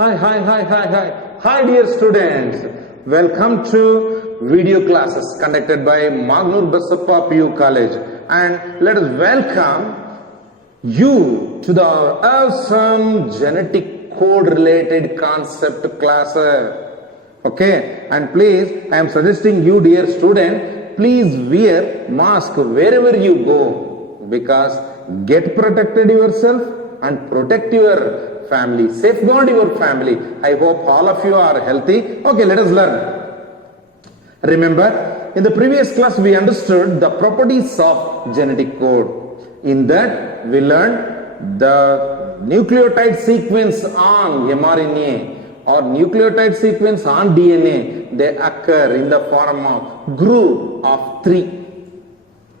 Hi, dear students. Welcome to video classes conducted by Magnur Basappa PU College. And let us welcome you to the awesome genetic code related concept class. Okay, and please, I am suggesting you, dear student, please wear mask wherever you go, because get protected yourself and protect your family, safeguard your family. I hope all of you are healthy. Okay, let us learn. Remember, in the previous class we understood the properties of genetic code. In that we learned the nucleotide sequence on mRNA or nucleotide sequence on DNA. They occur in the form of group of 3.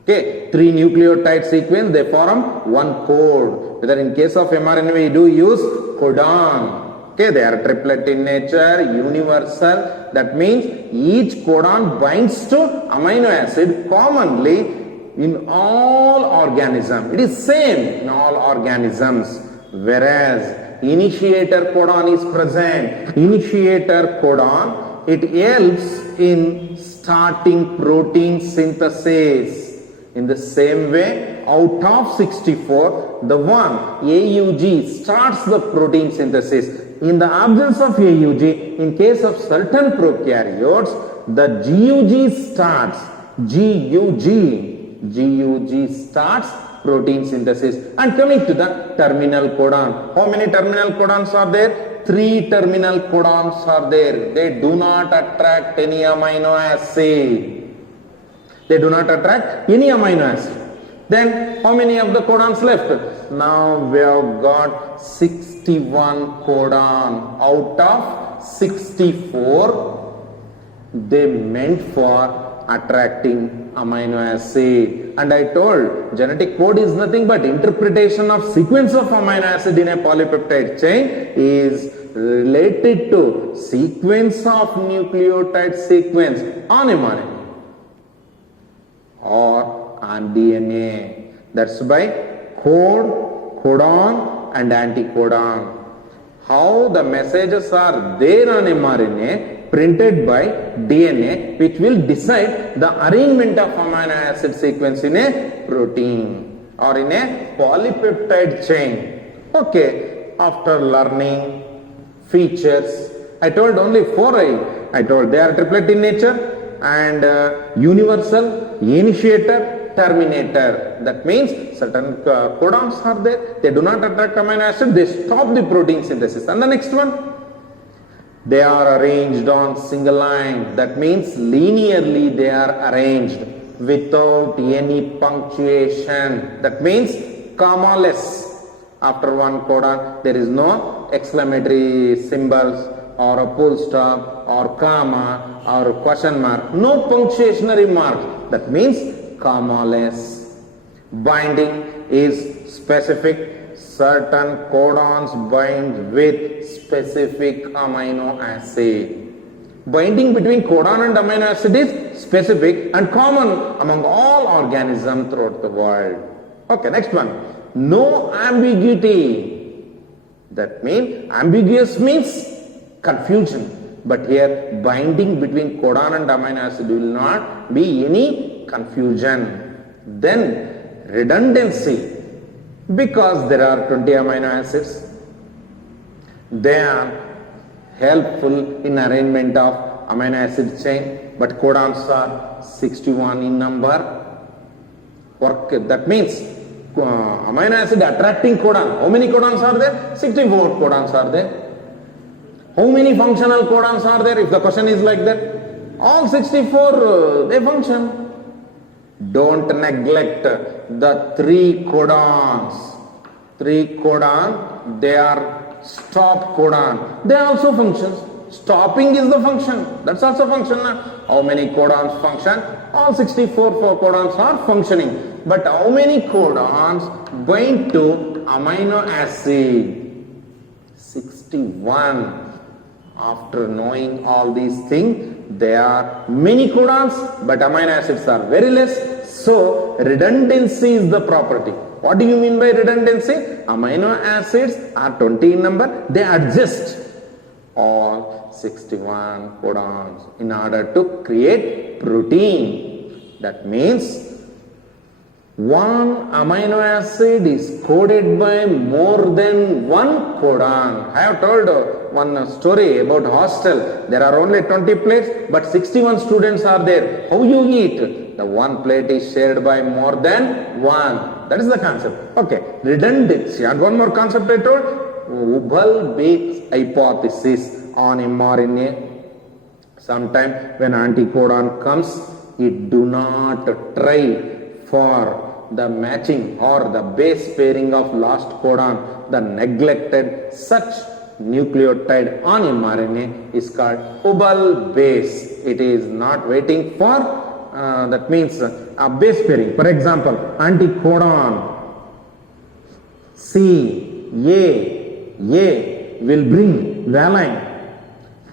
Okay, 3 nucleotide sequence, they form one code. Whether in case of mRNA we do use codon. Okay, they are triplet in nature, universal. That means each codon binds to amino acid commonly in all organisms. It is same in all organisms. Whereas initiator codon is present. Initiator codon, it helps in starting protein synthesis. In the same way, out of 64, the one AUG starts the protein synthesis. In the absence of AUG, in case of certain prokaryotes, the GUG starts. GUG starts protein synthesis. And coming to the terminal codon. How many terminal codons are there? 3 terminal codons are there. They do not attract any amino acid. They do not attract any amino acid. Then how many of the codons left? Now we have got 61 codon. Out of 64, they meant for attracting amino acid. And I told genetic code is nothing but interpretation of sequence of amino acid in a polypeptide chain is related to sequence of nucleotide sequence on mRNA or on DNA. That's by code, codon and anticodon. How the messages are there on mRNA printed by DNA, which will decide the arrangement of amino acid sequence in a protein or in a polypeptide chain. Okay, after learning features, I told only 4 I told they are triplet in nature and universal, initiator, terminator. That means certain codons are there, they do not attract amino acid, they stop the protein synthesis. And the next one, they are arranged on single line. That means linearly they are arranged without any punctuation. That means comma-less. After one codon, there is no exclamatory symbols or a full stop or comma or question mark. No punctuationary mark. That means comma-less. Binding is specific. Certain codons bind with specific amino acid. Binding between codon and amino acid is specific and common among all organisms throughout the world. Okay, next one. No ambiguity. That means ambiguous means confusion. But here binding between codon and amino acid will not be any confusion. Then redundancy. Because there are 20 amino acids, they are helpful in arrangement of amino acid chain, but codons are 61 in number. That means amino acid attracting codon. How many codons are there? 64 codons are there. How many functional codons are there? If the question is like that, all 64 they function. Don't neglect the 3 codons. 3 codon, they are stop codon. They also function. Stopping is the function. That's also function. How many codons function? All 64 codons are functioning. But how many codons bind to amino acid? 61. After knowing all these things, there are many codons, but amino acids are very less. So, redundancy is the property. What do you mean by redundancy? Amino acids are 20 in number. They adjust all 61 codons in order to create protein. That means one amino acid is coded by more than one codon. I have told one story about hostel. There are only 20 plates, but 61 students are there. How you eat? The one plate is shared by more than one. That is the concept. Okay, redundancy. And one more concept I told, Hubble-Based hypothesis on mRNA. Sometime when anticodon comes, it do not try for the matching or the base pairing of last codon. The neglected such nucleotide on mRNA is called Hubble base. It is not waiting for that means a base pairing. For example, anticodon C A will bring valine.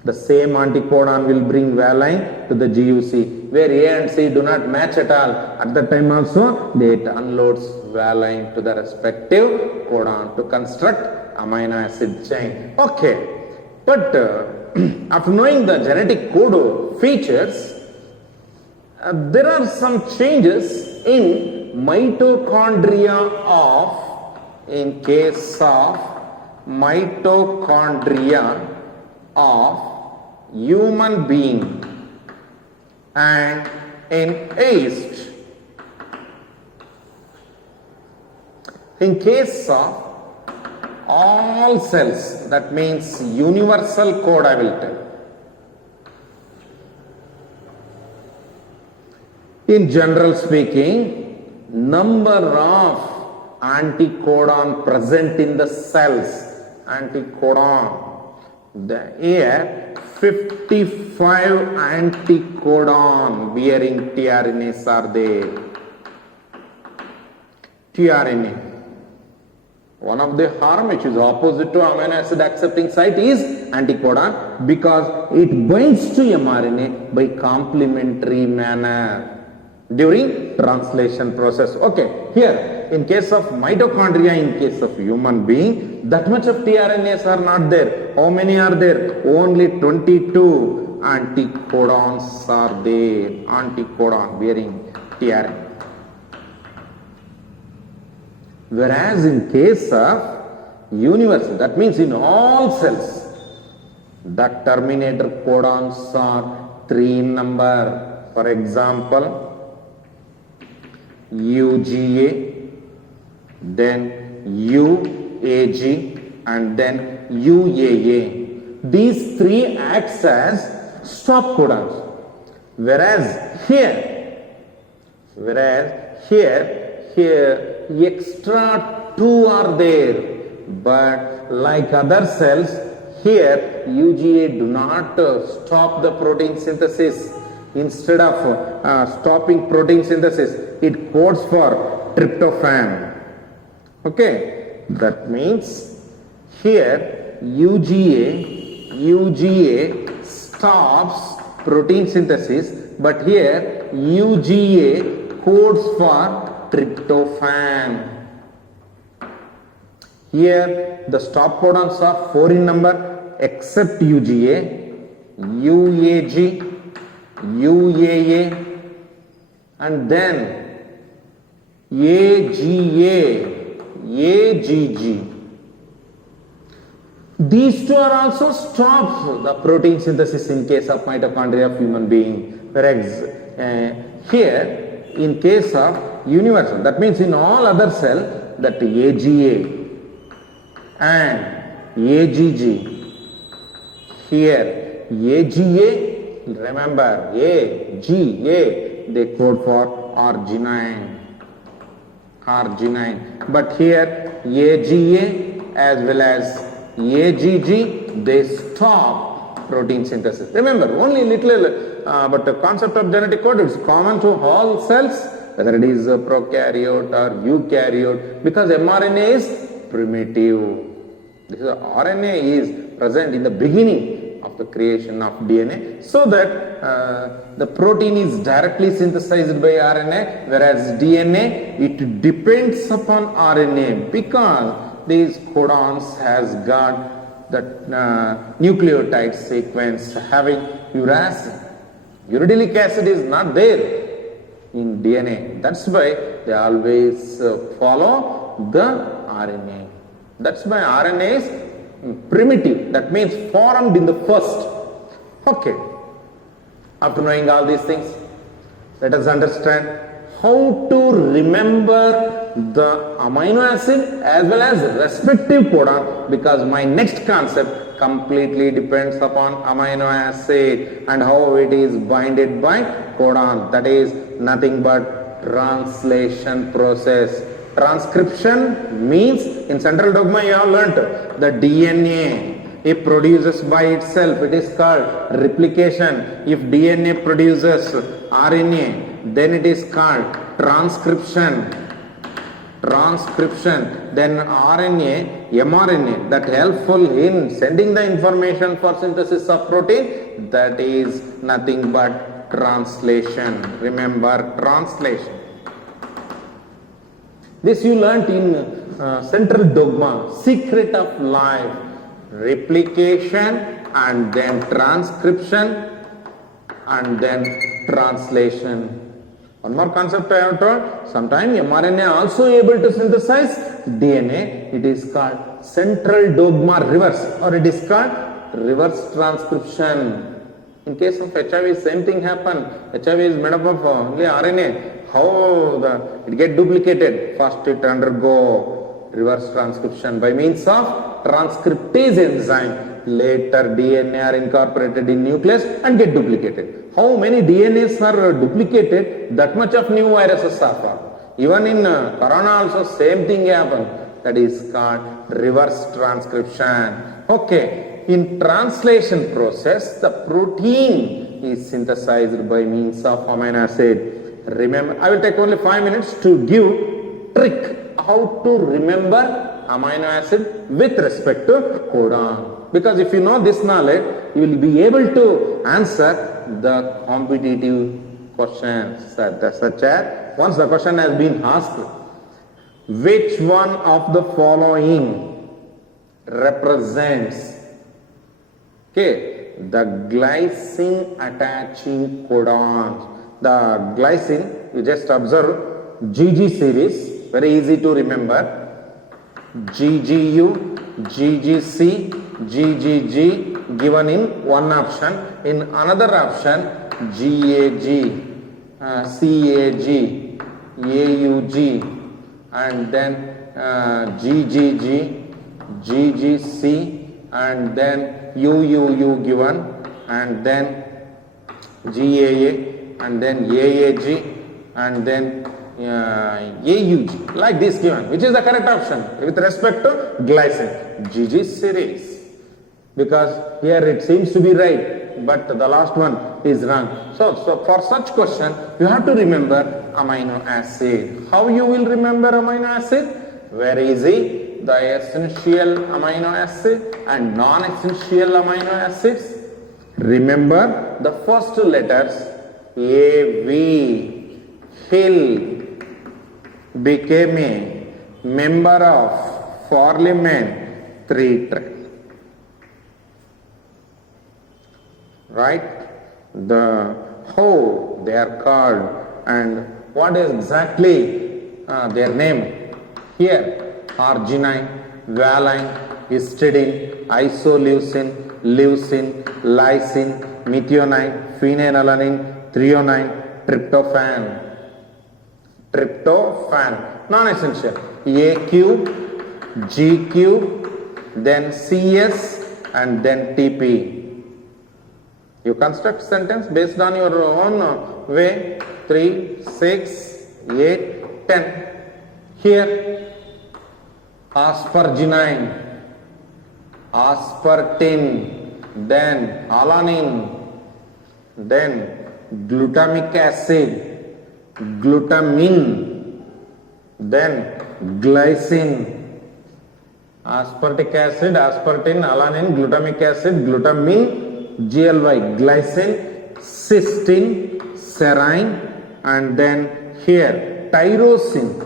The same anticodon will bring valine to the GUC, where A and C do not match at all. At that time also, it unloads valine to the respective codon to construct amino acid chain. Okay, but after knowing the genetic code features, there are some changes in mitochondria in case of mitochondria of human being and in yeast. In case of all cells, that means universal code I will tell. In general speaking, number of anticodon present in the cells, anticodon, here 55 anticodon bearing tRNAs are there. tRNA. One of the harm which is opposite to amino acid accepting site is anticodon because it binds to mRNA by complementary manner during translation process. Okay, here in case of mitochondria, in case of human being, that much of tRNAs are not there. How many are there? Only 22 anticodons are there. Anticodon bearing tRNA. Whereas in case of universal, that means in all cells, the terminator codons are 3 in number. For example, UGA, then UAG, and then UAA. These 3 acts as stop codons. Whereas here extra 2 are there, but like other cells, here UGA do not stop the protein synthesis. Instead of stopping protein synthesis, it codes for tryptophan. Okay, that means here UGA stops protein synthesis, but here UGA codes for tryptophan. Here the stop codons are 4 in number except UGA, UAG, UAA, and then AGA, AGG. These 2 are also stops the protein synthesis in case of mitochondria of human being. Whereas here in case of universal, that means in all other cell, that AGA and AGG, here AGA, remember AGA, they code for arginine, but here AGA as well as AGG, they stop protein synthesis. Remember, only little, but the concept of genetic code is common to all cells, whether it is a prokaryote or eukaryote, because mRNA is primitive. This is RNA is present in the beginning of the creation of DNA, so that the protein is directly synthesized by RNA, whereas DNA, it depends upon RNA because these codons has got the nucleotide sequence having uracil. Uridylic acid is not there in DNA. That's why they always follow the RNA. That's why RNA is primitive. That means formed in the first. Okay. After knowing all these things, let us understand how to remember the amino acid as well as respective codon, because my next concept completely depends upon amino acid and how it is binded by codon. That is nothing but translation process. Transcription means, in central dogma you have learnt, the DNA it produces by itself, it is called replication. If DNA produces RNA, then it is called transcription. Then RNA, mRNA, that helpful in sending the information for synthesis of protein, that is nothing but translation. Remember, translation. This you learnt in central dogma, secret of life. Replication and then transcription and then translation. One more concept I have told. Sometimes mRNA also able to synthesize DNA. It is called central dogma reverse, or it is called reverse transcription. In case of HIV, same thing happen. HIV is made up of only RNA. How it get duplicated? First it undergo reverse transcription by means of transcriptase enzyme. Later DNA are incorporated in nucleus and get duplicated. How many DNAs are duplicated? That much of new viruses are formed. Even in corona also same thing happen. That is called reverse transcription. Okay. In translation process, the protein is synthesized by means of amino acid. Remember, I will take only 5 minutes to give trick how to remember amino acid with respect to codon. Because if you know this knowledge, you will be able to answer the competitive questions such as, once the question has been asked, which one of the following represents the glycine attaching codons? The glycine, you just observe GG series, very easy to remember. GGU, GGC, GGG given in one option. In another option, GAG, CAG, AUG, and then GGG, GGC, and then UUU given, and then GAA, and then AAG, and then AUG, like this given. Which is the correct option with respect to glycine? GG series. Because here it seems to be right, but the last one is wrong. So for such question, you have to remember amino acid. How you will remember amino acid? Very easy. The essential amino acid and non-essential amino acids. Remember the first letters. AV, Hill became a member of Parliament 3 tribe. Right? The how they are called and what is exactly their name. Here, arginine, valine, histidine, isoleucine, leucine, lysine, methionine, phenylalanine, threonine, tryptophan. Tryptophan, non-essential. AQ, GQ, then CS, and then TP. You construct sentence based on your own way. 3, 6, 8, 10. Here, asparginine, aspartame, then alanine, then glutamic acid, glutamine, then glycine, aspartic acid, aspartame, alanine, glutamic acid, glutamine, GLY, glycine, cysteine, serine, and then here tyrosine,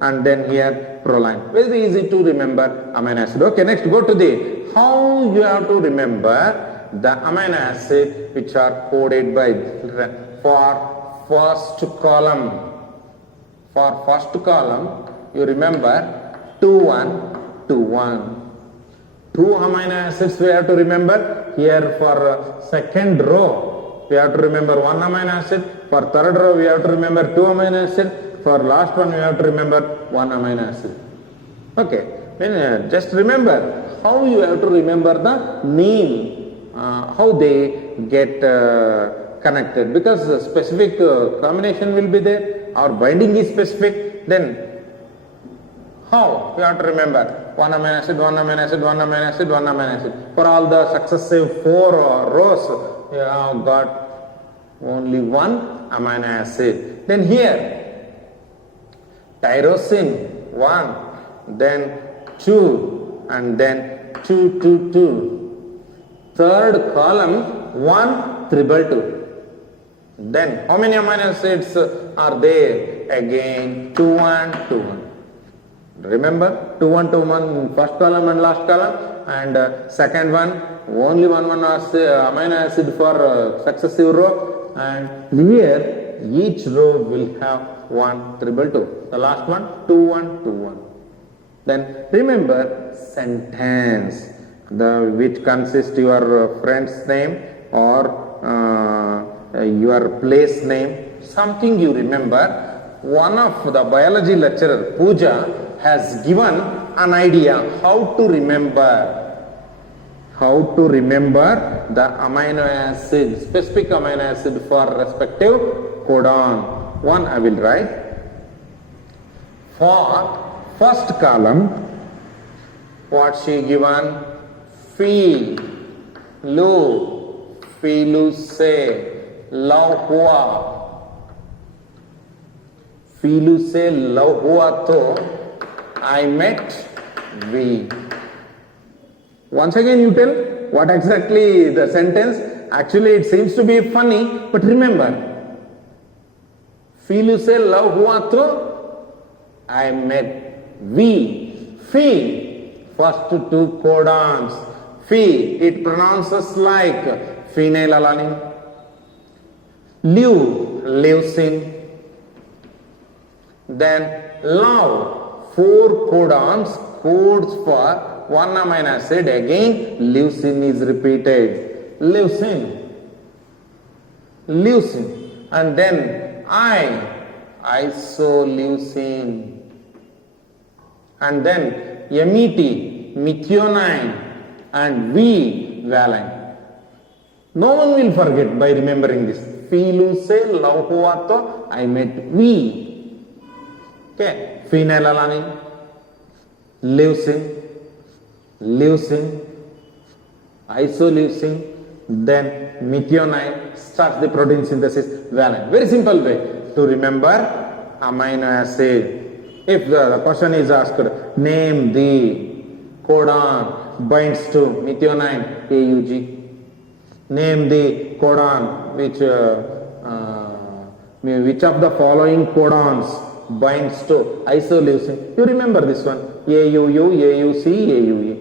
and then here proline. Very easy to remember amino acid. Okay, next go to the how you have to remember the amino acid which are coded by for first column. For first column, you remember 2 1 2 1. Two amino acids we have to remember. Here for second row, we have to remember one amino acid. For third row, we have to remember two amino acids. For last one, we have to remember one amino acid. Okay, then just remember how you have to remember the name, how they get connected, because the specific combination will be there, or binding is specific. Then how you have to remember one amino acid, one amino acid, one amino acid, one amino acid. For all the successive 4 rows, you have got only one amino acid. Then here, tyrosine 1, then 2, and then 2 2 2. Third column 1 triple 2. Then how many amino acids are there? Again 2 1 2 1. Remember 2 1 2 1 first column and last column, and second one only one amino acid for successive row, and here each row will have 1 triple 2. The last one 2 1 2 1. Then remember sentence, which consists your friend's name or your place name, something you remember. One of the biology lecturer, Pooja, has given an idea how to remember the amino acid, specific amino acid for respective codon. One I will write. For first column, what she given? Phi, Lu, Filuse, Lahua. Filuse Lahua to I met V. Once again you tell what exactly the sentence. Actually it seems to be funny, but remember, Filuse Lahua to I met V. Phi, first two codons. Phi, it pronounces like phenylalanine. Liu, leucine. Then Lao, 4 codons, codes for one amino acid. Again leucine is repeated. Leucine. And then isoleucine. And then MET, methionine, and V, valine. No one will forget by remembering this. Filuse Lauhuato, I met V. Okay, phenylalanine, leucine, isoleucine, then methionine starts the protein synthesis, valine. Very simple way to remember amino acid. If the question is asked, name the codon binds to methionine, AUG. Name the codon which of the following codons binds to isoleucine. You remember this one, AUU, AUC, AUE.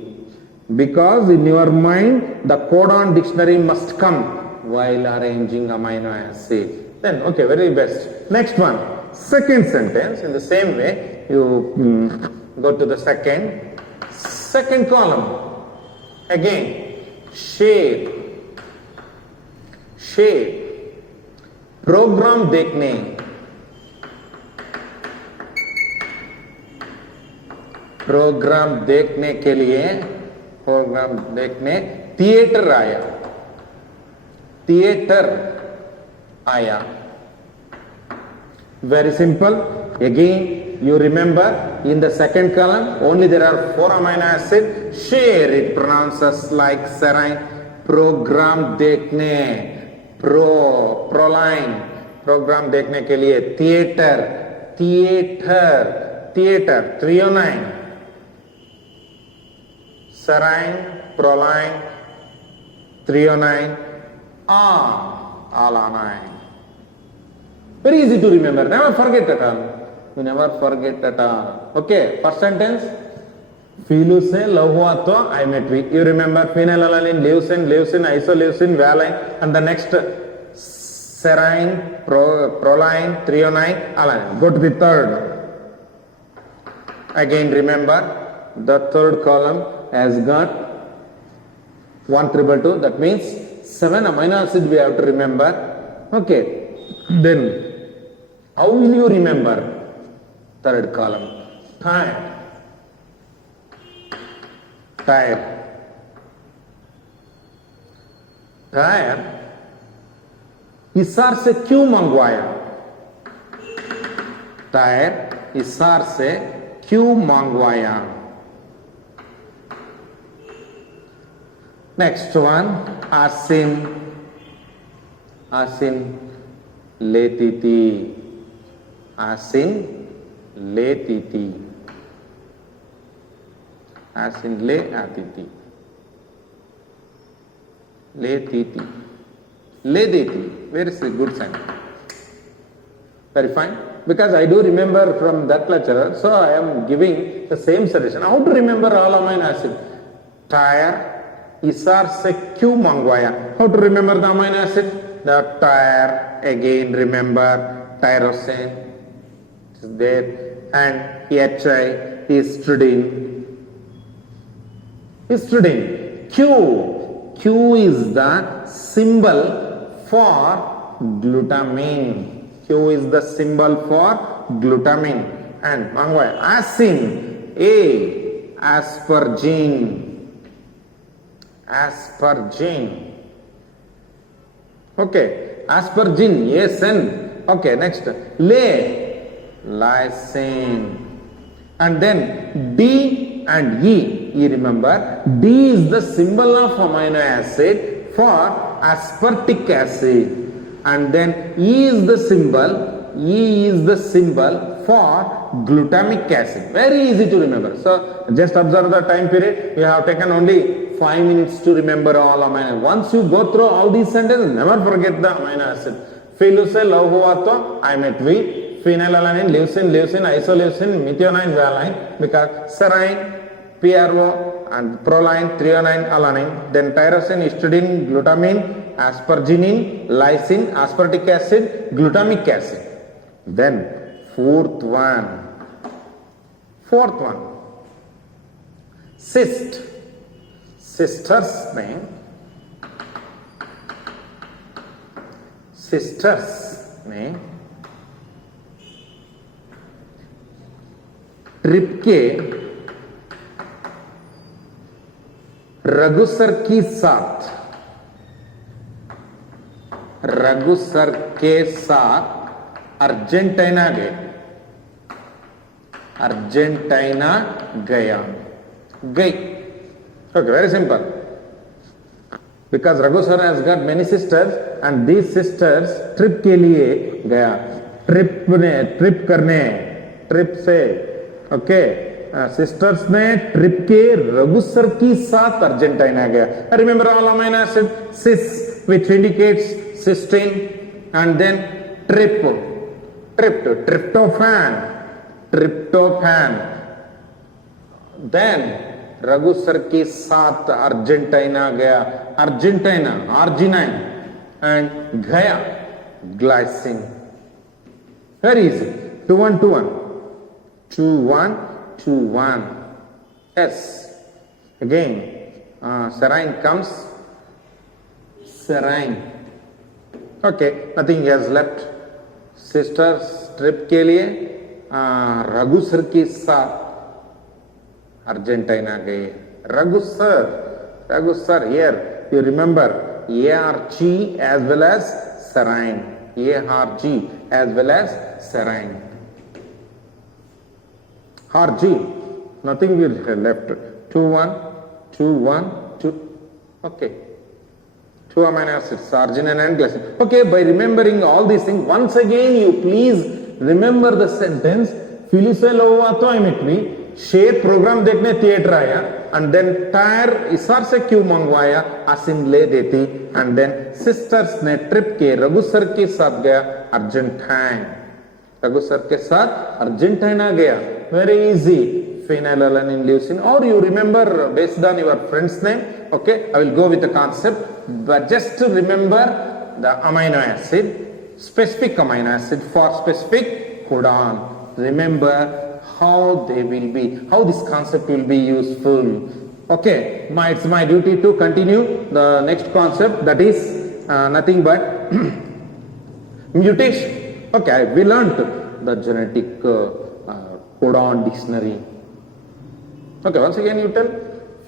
Because in your mind the codon dictionary must come while arranging amino acid. Then okay, very best. Next one, second sentence. In the same way, you go to the second column. Again, share. Program देखने के लिए theatre आया. Very simple. Again, you remember in the second column only there are 4 amino acids. Share, it pronounces like serine. Program देखने, proline, program देखने के लिए theater, threonine, serine, proline, threonine, alanine. Very easy to remember, never forget at all. You never forget at all. Okay, first sentence. Philo से love हुआ तो I met we. You remember phenylalanine, leucine, isoleucine, valine, and the next serine, proline, threonine, alanine. Go to the third. Again remember, the third column has got 1,222. That means 7 amino acids we have to remember. Okay. Then, how will you remember? Third column. Time. Tyre Hisar से क्यों मंगवाया? Tyre Hisar से क्यों मंगवाया? Next one, आसिन लेती थी, आसिन लेती थी, आसिन ले आती थी, लेती थी, ले देती. Very good sign. Very fine. Because I do remember from that lecturer, so I am giving the same suggestion. How to remember all amino acid? Tire, Isar se क्यों मंगवाया? How to remember the amino acid? The tire, again remember tyrosine is there, and HI, histidine. Histidine. Q is the symbol for glutamine. Q is the symbol for glutamine. And mangwaya. Asin. A. Aspargine. Aspargine. Okay. Aspargine. ASN. Okay. Next. Lysine. And then D and E. You remember, D is the symbol of amino acid for aspartic acid, and then E is the symbol for glutamic acid. Very easy to remember. So just observe the time period. We have taken only 5 minutes to remember all amino acids. Once you go through all these sentences, never forget the amino acid. Philo से love हुआ तो I met we. Phenylalanine, leucine, isoleucine, methionine, valine, because serine, PRO, and proline, threonine, alanine, then tyrosine, histidine, glutamine, aspargine, lysine, aspartic acid, glutamic acid. Then fourth one, cyst. Sisters ने trip के Raghu sir के साथ Argentina गई. Okay, very simple. Because Raghu sir has got many sisters and these sisters trip के लिए गया. Trip से okay sisters ने ट्रिप के रघु सर के साथ अर्जेंटीना गया. Remember all amino acid, cys which indicates cysteine, and then tryptophan. Then Raghu sir के साथ अर्जेंटीना गया. arginine, and गया glycine. Very easy. 2-1. Yes. Again, serine comes. Serine. Okay, nothing has left. Sisters trip के लिए Raghu sir के साथ Argentina गए. Raghu sir here you remember ARG as well as serine. ARG as well as serine. RG, nothing will left. 2-1. Okay. 2 amino acids, arginine and glycine. Okay, by remembering all these things, once again you please remember the sentence. फिली से लो हुआ तो imitry. शेर programme देखने theatre आया, and then tyre इसार से क्यों मंगवाया? आसिन ले देती. and then sisters ने ट्रिप के रघु सर के साथ गया अर्जेंटाइन. रघु सर के साथ अर्जेंटीना गया. Very easy. Phenylalanine leucine, or you remember based on your friend's name. Okay, I will go with the concept, but just to remember the amino acid, specific amino acid for specific codon. Remember how they will be, how this concept will be useful. Okay, it's my duty to continue the next concept, that is nothing but mutation. Okay, we learned the genetic codon dictionary. Okay, once again you tell.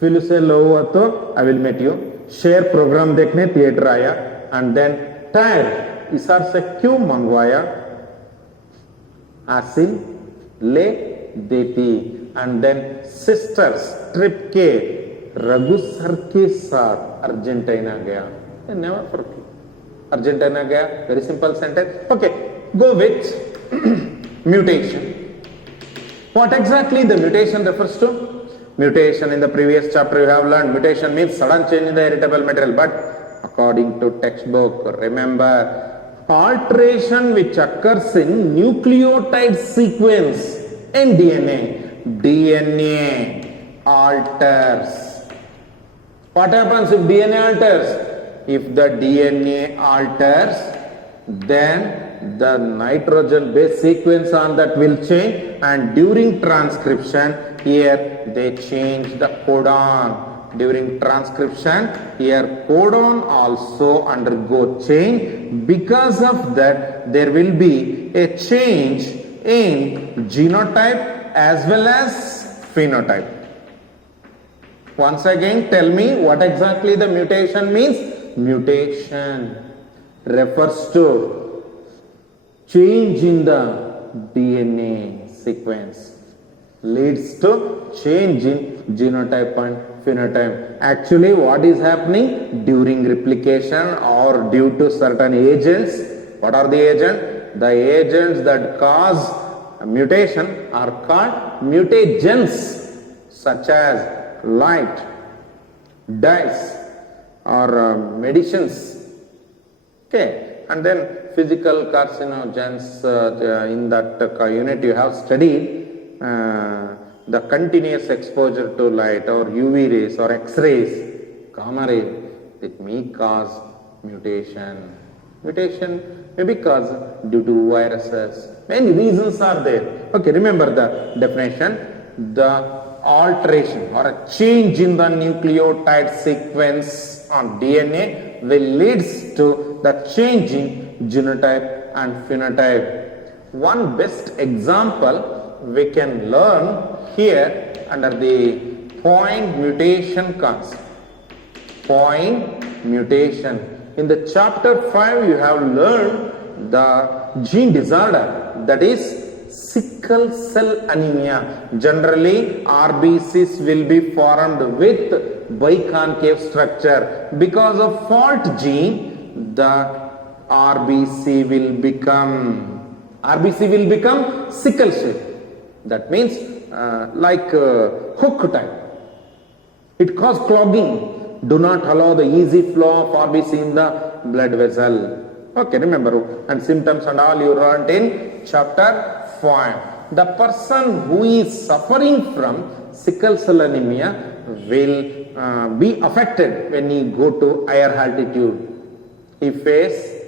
फिर से लो हुआ तो I will meet you. Share program देखने theatre आया, and then tyre इसार से क्यों मंगवाया? आसिल ले देती, and then सिस्टर्स ट्रिप के रघु सर के साथ अर्जेंटीना गया. Never forget. अर्जेंटीना गया. Very simple sentence. Okay, go with mutation. What exactly the mutation refers to? Mutation, in the previous chapter you have learned, mutation means sudden change in the heritable material, but according to textbook, remember, alteration which occurs in nucleotide sequence in DNA alters. What happens if DNA alters? If the DNA alters, then the nitrogen base sequence on that will change, and during transcription here they change the codon. During transcription here codon also undergo change. Because of that there will be a change in genotype as well as phenotype. Once again tell me what exactly the mutation means. Mutation refers to change in the DNA sequence, leads to change in genotype and phenotype. Actually what is happening during replication or due to certain agents? What are the agents? The agents that cause mutation are called mutagens, such as light, dyes or medicines. Okay, and then physical carcinogens. In that unit you have studied the continuous exposure to light or UV rays or X-rays, gamma rays, it may cause mutation. Mutation may be caused due to viruses. Many reasons are there. Okay, remember the definition. The alteration or a change in the nucleotide sequence on DNA will leads to the change in genotype and phenotype. One best example we can learn here under the point mutation concept. Point mutation. In the chapter 5 you have learned the gene disorder, that is sickle cell anemia. Generally RBCs will be formed with biconcave structure. Because of fault gene, the RBC will become sickle shape. That means like hook type. It causes clogging. Do not allow the easy flow of RBC in the blood vessel. Okay, remember, and symptoms and all you learned in chapter 5. The person who is suffering from sickle cell anemia will be affected when he go to higher altitude. He face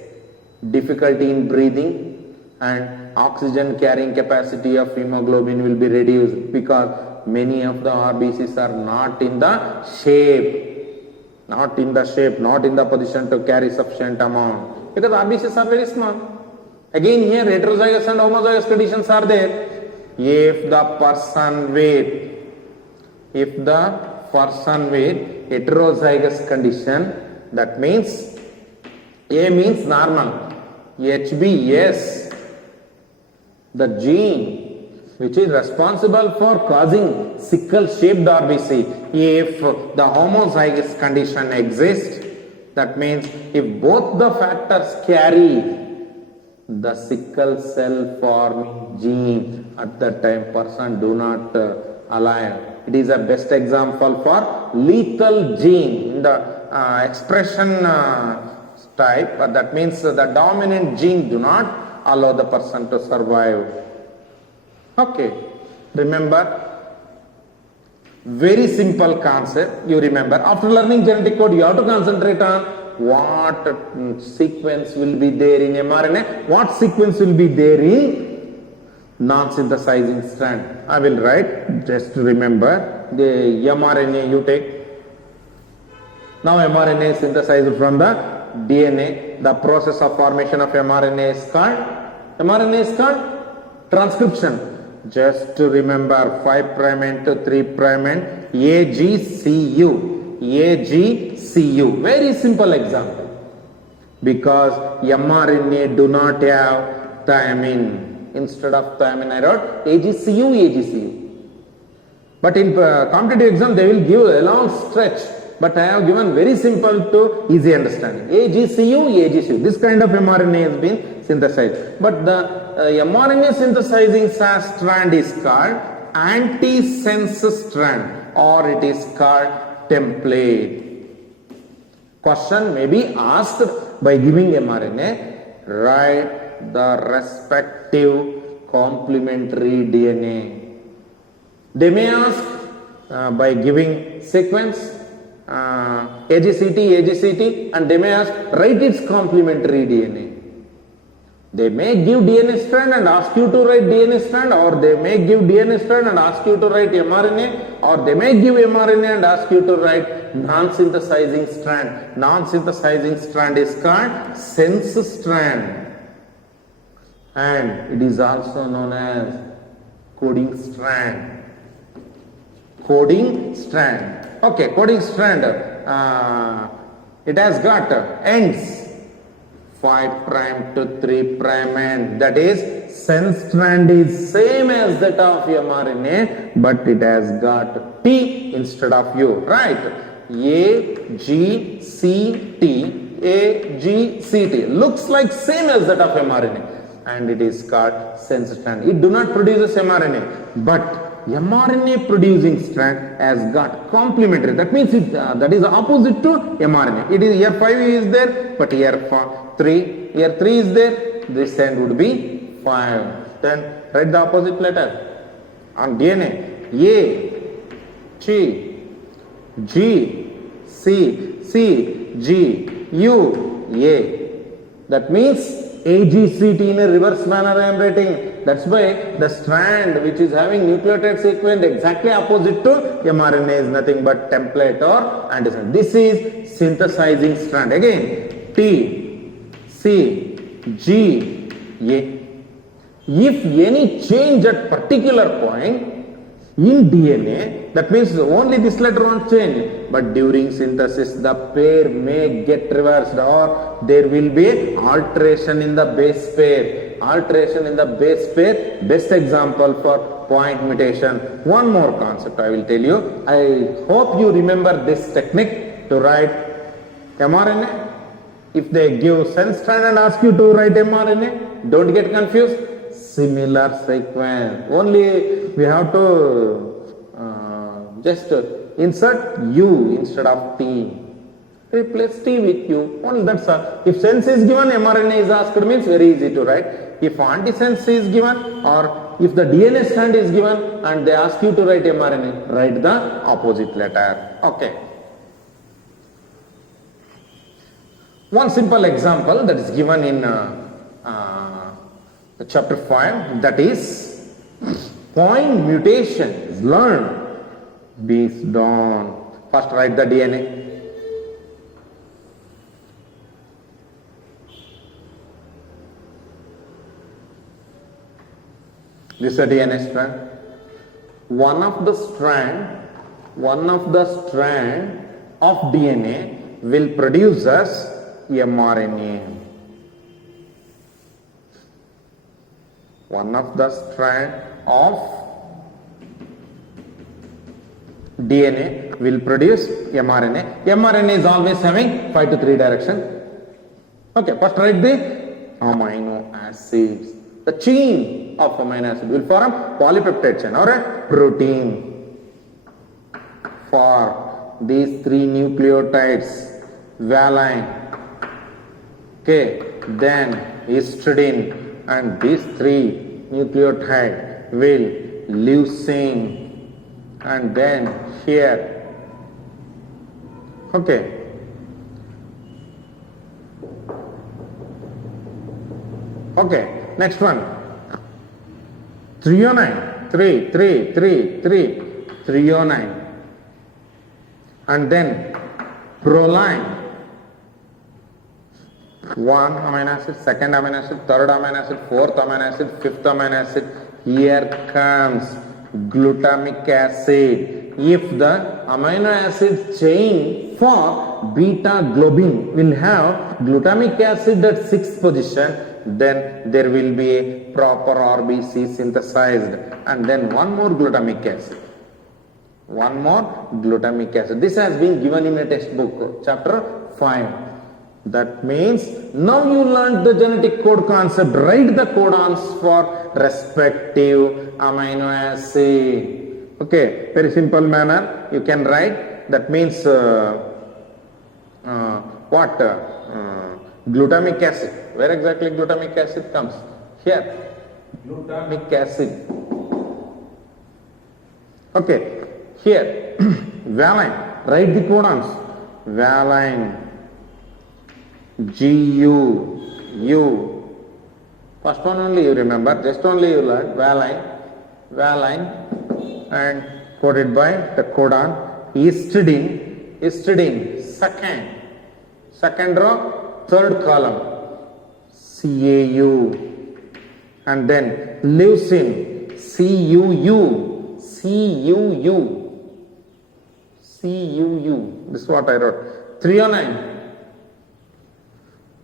difficulty in breathing, and oxygen carrying capacity of hemoglobin will be reduced because many of the RBCs are not in the shape, not in the position to carry sufficient amount, because RBCs are very small. Again here heterozygous and homozygous conditions are there. If the person with heterozygous condition, that means A means normal, HB yes, the gene which is responsible for causing sickle shaped RBC. If the homozygous condition exists, that means if both the factors carry the sickle cell forming gene, at that time person do not alive. It is a best example for lethal gene. The expression type, that means the dominant gene do not allow the person to survive. Okay, remember, very simple concept, you remember. After learning genetic code, you have to concentrate on what sequence will be there in mRNA, what sequence will be there in non-synthesizing strand. I will write, just remember, the mRNA you take. Now mRNA is synthesized from the DNA. The process of formation of mRNA is called transcription. Just to remember 5' end to 3' end, AGCU. Very simple example. Because mRNA do not have thymine. Instead of thymine I wrote AGCU. But in competitive exam they will give a long stretch. But I have given very simple to easy understanding. AGCU. This kind of mRNA has been synthesized. But the mRNA synthesizing strand is called antisense strand, or it is called template. Question may be asked by giving mRNA, write the respective complementary DNA. They may ask by giving sequence AGCT, and they may ask write its complementary DNA. They may give DNA strand and ask you to write DNA strand, or they may give DNA strand and ask you to write mRNA, or they may give mRNA and ask you to write non-synthesizing strand. Non-synthesizing strand is called sense strand, and it is also known as coding strand. Okay, coding strand, it has got ends 5' to 3' end. That is, sense strand is same as that of mRNA, but it has got T instead of U, right? AGCT looks like same as that of mRNA, and it is called sense strand. It do not produces mRNA, but mRNA producing strand has got complementary. That means that is opposite to mRNA. It is here 5 is there, but here 3 is there. This end would be 5. Then write the opposite letter on DNA. A, G, C, G, U, A. That means AGCT in a reverse manner I am writing. That's why the strand which is having nucleotide sequence exactly opposite to mRNA is nothing but template or antisense. This is synthesizing strand. Again, T, C, G, A. If any change at particular point in DNA, that means only this letter won't change, but during synthesis the pair may get reversed, or there will be alteration in the base pair. Best example for point mutation. One more concept I will tell you. I hope you remember this technique to write mRNA. If they give sense strand and ask you to write mRNA, don't get confused. Similar sequence. Only we have to just insert U instead of T. Replace T with U. Only that's all. If sense is given, mRNA is asked, means very easy to write. If antisense is given, or if the DNA strand is given and they ask you to write mRNA, write the opposite letter. Okay. One simple example that is given in chapter 5, that is point mutation is learned based on, first write the DNA. This is a DNA strand. One of the strand of DNA will produce us mRNA. One of the strand of DNA will produce mRNA. mRNA is always having 5 to 3 direction. Okay, first write the amino acids. The chain of amino acid will form polypeptide chain or a protein. For these 3 nucleotides, valine, okay, then histidine, and these three nucleotide will leucine, and then here, okay. Okay, next one. Threonine, threonine. And then proline, one amino acid, second amino acid, third amino acid, fourth amino acid, fifth amino acid. Here comes glutamic acid. If the amino acid chain for beta globin will have glutamic acid at sixth position, then there will be a proper RBC synthesized, and then one more glutamic acid. One more glutamic acid. This has been given in a textbook, chapter 5. That means now you learned the genetic code concept. Write the codons for respective amino acid. Okay, very simple manner you can write. That means what? Glutamic acid. Where exactly glutamic acid comes? Here. Glutamic acid. Okay. Here. Valine. Write the codons. Valine. G-U-U. First one only you remember. Just only you learn. Valine. Valine. And coded by the codon. Histidine. Histidine. Second row, third column, CAU, and then leucine, CUU. This is what I wrote. Threonine,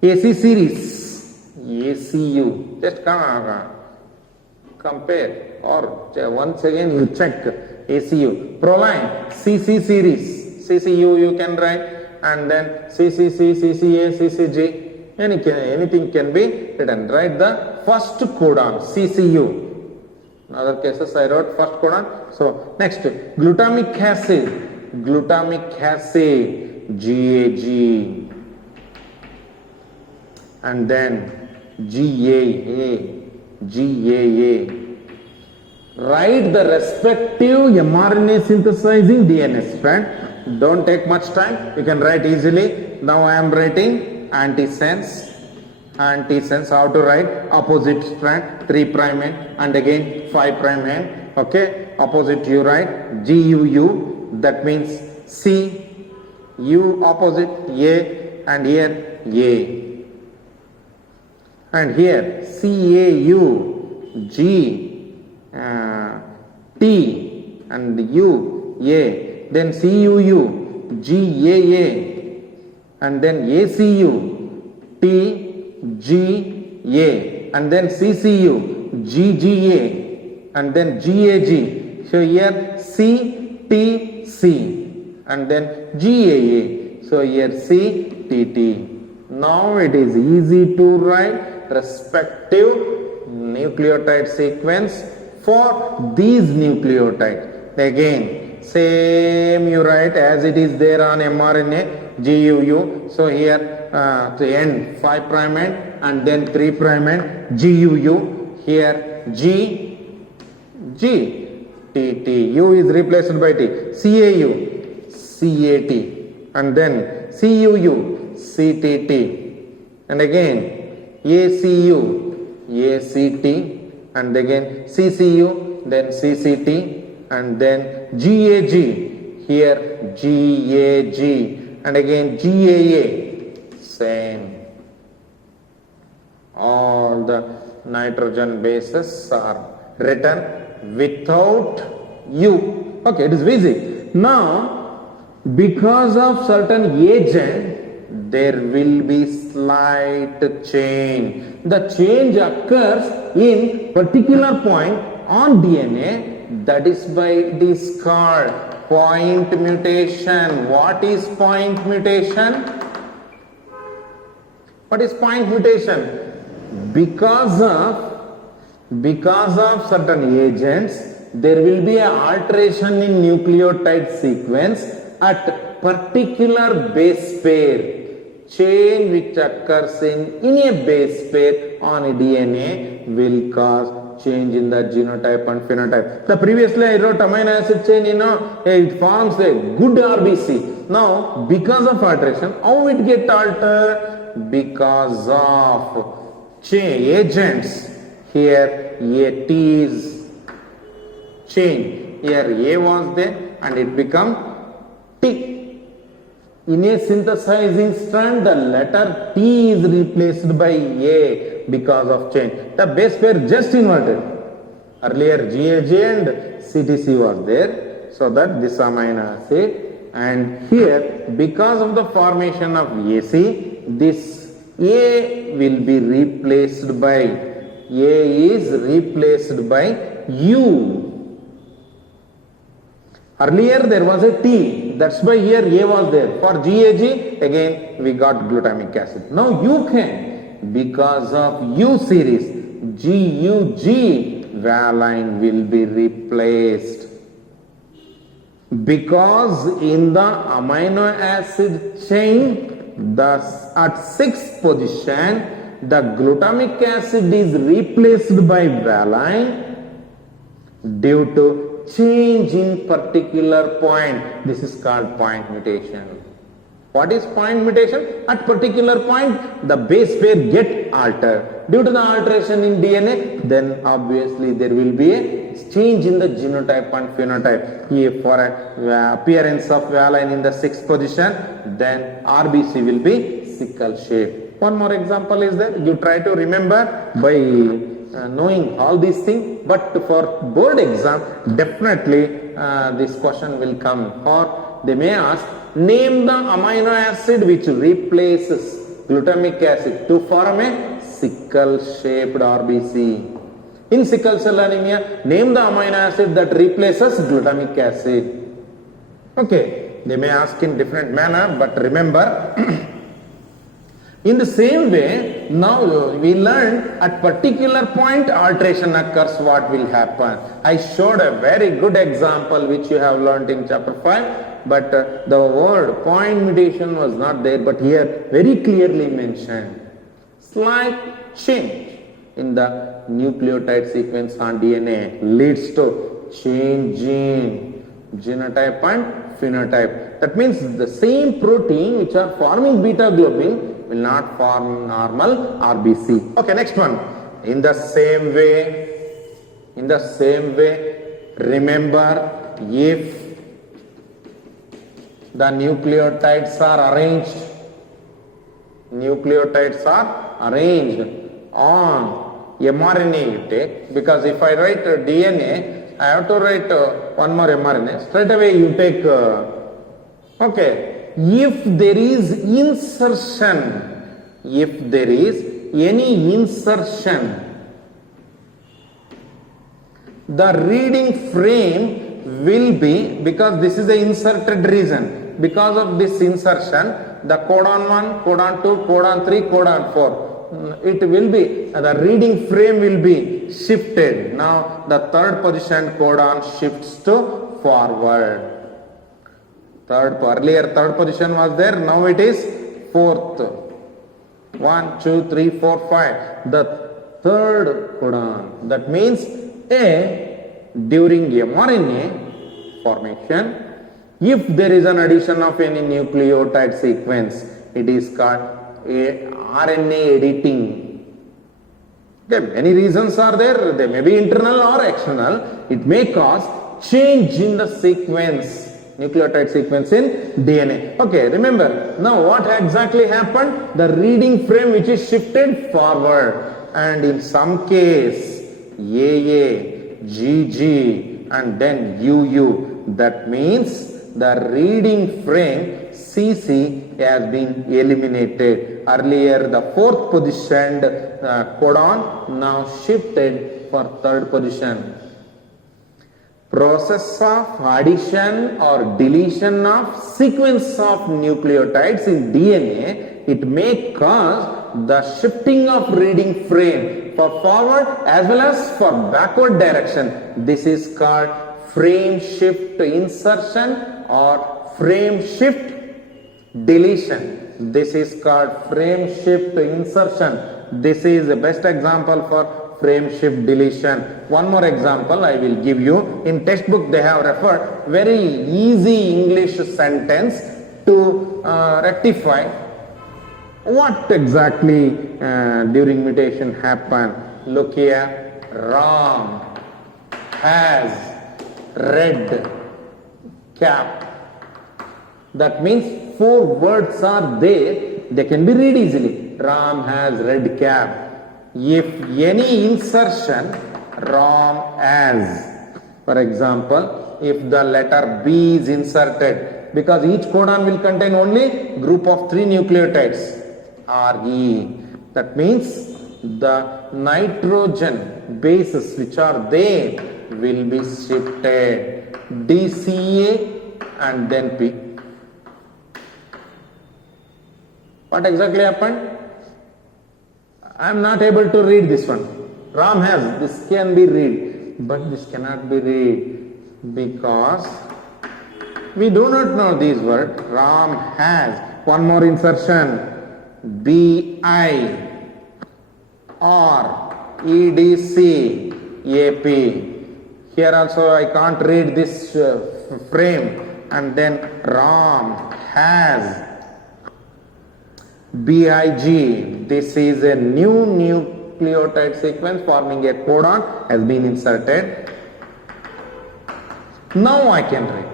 AC series, ACU. Just compare, or once again you check ACU. Proline, CC series, CCU you can write. And then CCC, CCA, CCG, anything can be written. Write the first codon, CCU. In other cases I wrote first codon. So next, glutamic acid, GAG, and then GAA. Write the respective mRNA synthesizing DNA strand. Don't take much time, you can write easily. Now I am writing antisense. How to write? Opposite strand, 3' end, and again 5' end. Okay, opposite you write GUU, that means C, U opposite A, and here A. And here CAU, G, T, and U, A. Then CUU, GAA, and then ACU, TGA, and then CCU, GGA, and then GAG. So here CTC, and then GAA. So here CTT. Now it is easy to write respective nucleotide sequence for these nucleotides. Again, same you write as it is there on mRNA, GUU. So here to end 5' end, and then 3' end, GUU. Here G, TT. U is replaced by T. CAU, CAT, and then CUU, CTT, and again ACU, ACT, and again CCU, then CCT, and then GAG, here GAG, and again GAA, same. All the nitrogen bases are written without U. Okay, it is easy. Now, because of certain agent, there will be slight change. The change occurs in particular point on DNA. That is why it is called point mutation. What is point mutation? What is point mutation? Because of certain agents, there will be an alteration in nucleotide sequence at particular base pair. change which occurs in a base pair on a DNA will cause change in the genotype and phenotype. The previously I wrote amino acid chain, it forms a good RBC. Now, because of alteration, how it get altered? Because of agents. Here A T is change. Here A was there and it become T. In a synthesizing strand, the letter T is replaced by A because of change. The base pair just inverted. Earlier GAG and CTC was there, so that this amino acid, and here because of the formation of AC, this A will be replaced by U. Earlier there was a T, that's why here A was there. For GAG, again we got glutamic acid. Now you can, because of U series, GUG, valine will be replaced. Because in the amino acid chain, thus at 6th position, the glutamic acid is replaced by valine due to change in particular point. This is called point mutation. What is point mutation? At particular point, the base pair get altered. Due to the alteration in DNA, then obviously there will be a change in the genotype and phenotype. Here for appearance of valine in the 6th position, then RBC will be sickle shape. One more example is there. You try to remember by knowing all these things, but for board exam, definitely this question will come, or they may ask, name the amino acid which replaces glutamic acid to form a sickle shaped RBC. In sickle cell anemia, name the amino acid that replaces glutamic acid. Okay, they may ask in different manner, but remember, in the same way, now we learn at particular point alteration occurs, what will happen. I showed a very good example which you have learnt in chapter 5, but the word point mutation was not there, but here very clearly mentioned. Slight change in the nucleotide sequence on DNA leads to change in genotype and phenotype. That means the same protein which are forming beta globin will not form normal RBC. Okay, next one. In the same way, remember, if the nucleotides are arranged on mRNA you take, because if I write DNA, I have to write one more mRNA. Straight away you take, okay. If there is any insertion, the reading frame will be, because this is the inserted region, because of this insertion, the codon 1, codon 2, codon 3, codon 4, it will be, the reading frame will be shifted. Now the third position codon shifts to forward. Earlier third position was there, now it is fourth. 1, 2, 3, 4, 5. The third codon. That means during mRNA formation, if there is an addition of any nucleotide sequence, it is called RNA editing. Okay, many reasons are there. They may be internal or external. It may cause change in the sequence, nucleotide sequence in DNA. Okay, remember, now what exactly happened? The reading frame which is shifted forward, and in some case AA, GG and then UU. That means the reading frame CC has been eliminated. Earlier the fourth positioned codon now shifted for third position. Process of addition or deletion of sequence of nucleotides in DNA, it may cause the shifting of reading frame for forward as well as for backward direction. This is called frame shift insertion or frame shift deletion. This is called frame shift insertion. This is the best example for frame shift deletion. One more example I will give you. In textbook they have referred very easy English sentence to rectify what exactly during mutation happened. Look here, Ram has red cap. That means 4 words are there, they can be read easily. Ram has red cap. If any insertion, Ram has. For example, if the letter B is inserted, because each codon will contain only group of 3 nucleotides, RE. That means the nitrogen bases which are there will be shifted DCA and then P. What exactly happened? I am not able to read this one. Ram has, this can be read, but this cannot be read because we do not know these words. Ram has. One more insertion. BI or EDC AP. Here also I can't read this frame, and then Ram has BIG. This is a new nucleotide sequence forming a codon has been inserted. Now I can read.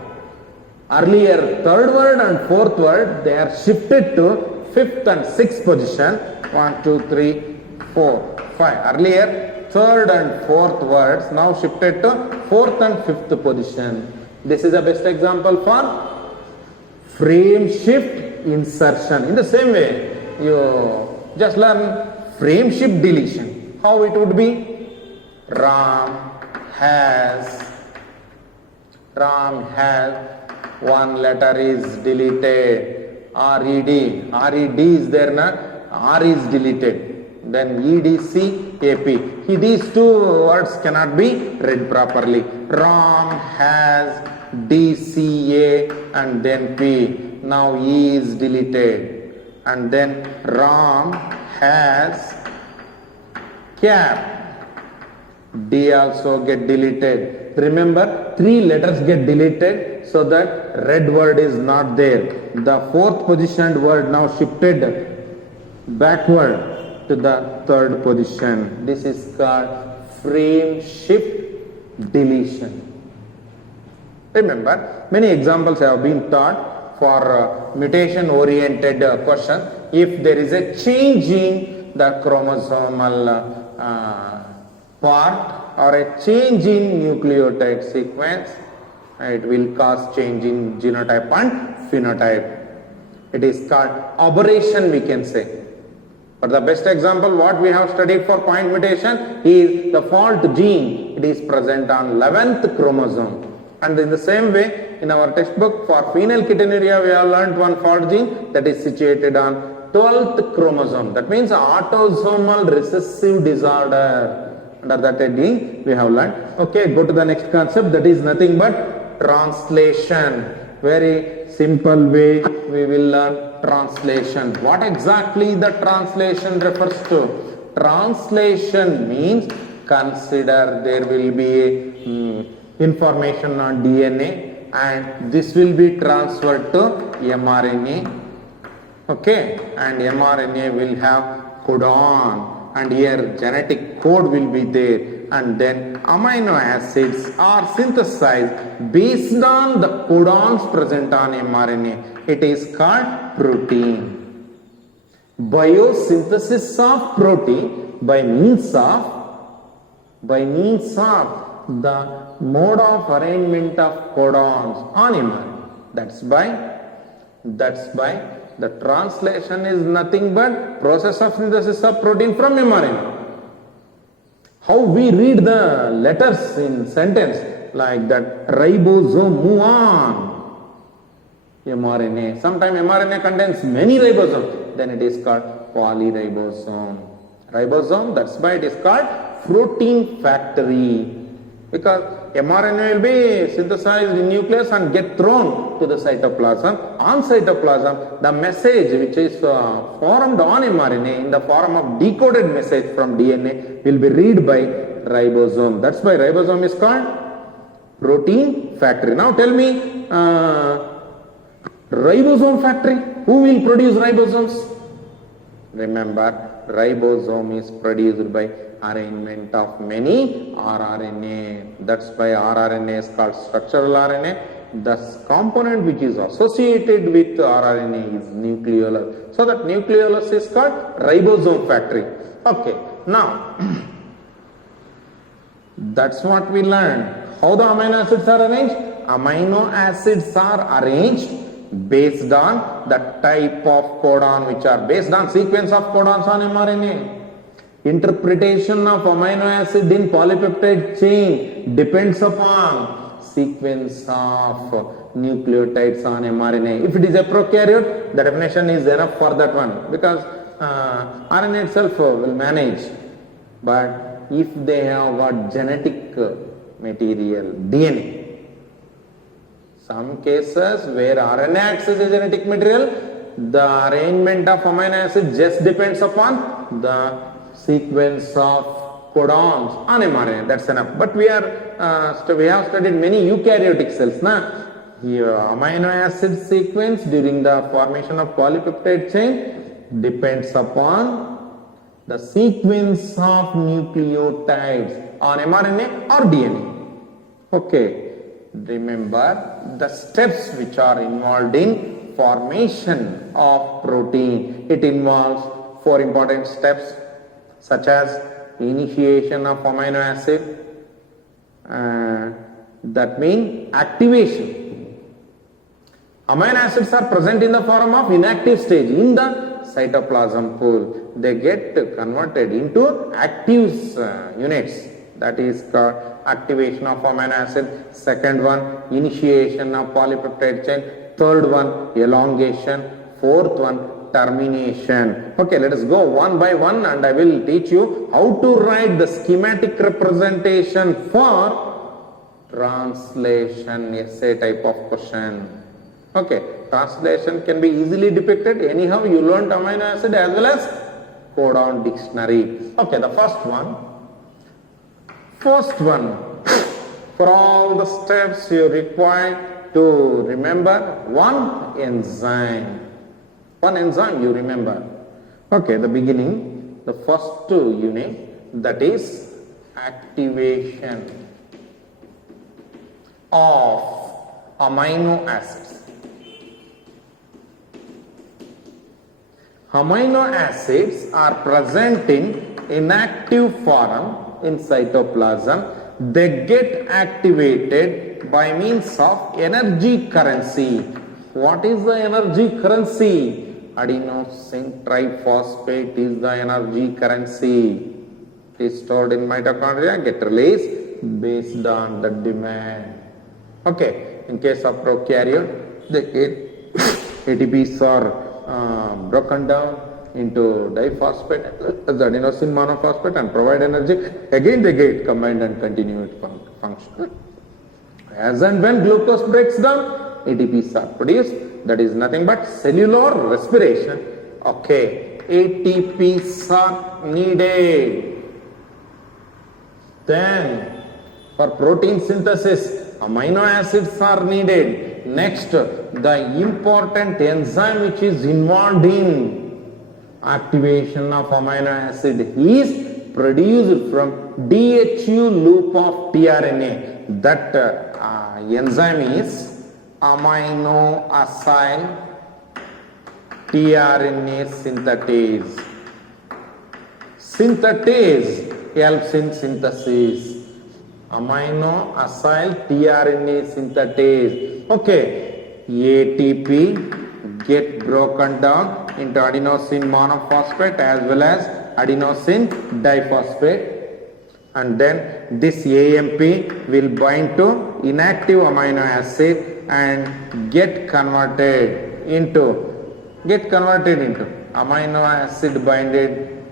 Earlier 3rd word and 4th word they are shifted to 5th and 6th position. 1, 2, 3, 4, 5. Earlier 3rd and 4th words now shifted to 4th and 5th position. This is the best example for frame shift insertion. In the same way, you just learn frame shift deletion. How it would be? Ram has one letter is deleted. Red is there na? R is deleted. Then EDC AP. These 2 words cannot be read properly. Ram has DCA and then P. Now E is deleted. And then Ram has cap. D also get deleted. Remember, 3 letters get deleted so that red word is not there. The 4th positioned word now shifted backward to the 3rd position. This is called frame shift deletion. Remember, many examples have been taught for mutation oriented question. If there is a change in the chromosomal part or a change in nucleotide sequence, it will cause change in genotype and phenotype. It is called aberration, we can say. For the best example, what we have studied for point mutation is the fault gene. It is present on 11th chromosome. And in the same way, in our textbook for phenylketonuria, we have learnt one fault gene that is situated on 12th chromosome. That means autosomal recessive disorder. Under that heading, we have learnt. Okay, go to the next concept. That is nothing but translation. Very simple way we will learn translation. What exactly the translation refers to? Translation means consider there will be information on DNA and this will be transferred to mRNA. Okay, and mRNA will have codon and here genetic code will be there, and then amino acids are synthesized based on the codons present on mRNA. It is called protein. Biosynthesis of protein by means of the mode of arrangement of codons on mRNA. That's why the translation is nothing but process of synthesis of protein from mRNA. How we read the letters in sentence like that, ribosome move on, mRNA. Sometimes mRNA contains many ribosomes, then it is called polyribosome. Ribosome, that's why it is called protein factory. Because mRNA will be synthesized in nucleus and get thrown to the cytoplasm. On cytoplasm, the message which is formed on mRNA in the form of decoded message from DNA will be read by ribosome. That's why ribosome is called protein factory. Now tell me, ribosome factory, who will produce ribosomes? Remember, ribosome is produced by arrangement of many rRNA. That's why rRNA is called structural RNA. The component which is associated with rRNA is nucleolus. So that nucleolus is called ribosome factory. Okay, now that's what we learned. How the amino acids are arranged? Amino acids are arranged based on the type of codon, which are based on sequence of codons on mRNA. Interpretation of amino acid in polypeptide chain depends upon sequence of nucleotides on mRNA. If it is a prokaryote, the definition is enough for that one, because RNA itself will manage. But if they have got genetic material, DNA, some cases where RNA acts as a genetic material, the arrangement of amino acid just depends upon the sequence of codons on mRNA. That's enough. But we have studied many eukaryotic cells. Amino acid sequence during the formation of polypeptide chain depends upon the sequence of nucleotides on mRNA or DNA. Okay. Remember the steps which are involved in formation of protein. It involves 4 important steps, such as initiation of amino acid, that means activation. Amino acids are present in the form of inactive stage in the cytoplasm pool. They get converted into active units, that is called activation of amino acid. Second one, initiation of polypeptide chain. Third one, elongation. Fourth one, termination. Okay, let us go one by one and I will teach you how to write the schematic representation for translation essay type of question. Okay, translation can be easily depicted. Anyhow, you learned amino acid as well as codon dictionary. Okay, the first one, for all the steps you require to remember one enzyme. One enzyme you remember. Okay, the beginning, the first unit, that is activation of amino acids. Amino acids are present in inactive form in cytoplasm. They get activated by means of energy currency. What is the energy currency? Adenosine triphosphate is the energy currency. It is stored in mitochondria, get released based on the demand. Okay, in case of prokaryote, the ATPs are broken down into diphosphate as adenosine monophosphate and provide energy. Again they get combined and continue its function. As and when glucose breaks down, ATPs are produced. That is nothing but cellular respiration. Okay, ATPs are needed. Then for protein synthesis, amino acids are needed. Next, the important enzyme which is involved in activation of amino acid is produced from DHU loop of tRNA. That enzyme is amino acyl tRNA synthetase. Synthetase helps in synthesis. Amino acyl tRNA synthetase. Okay, ATP get broken down into adenosine monophosphate as well as adenosine diphosphate, and then this AMP will bind to inactive amino acid and get converted into amino acid binded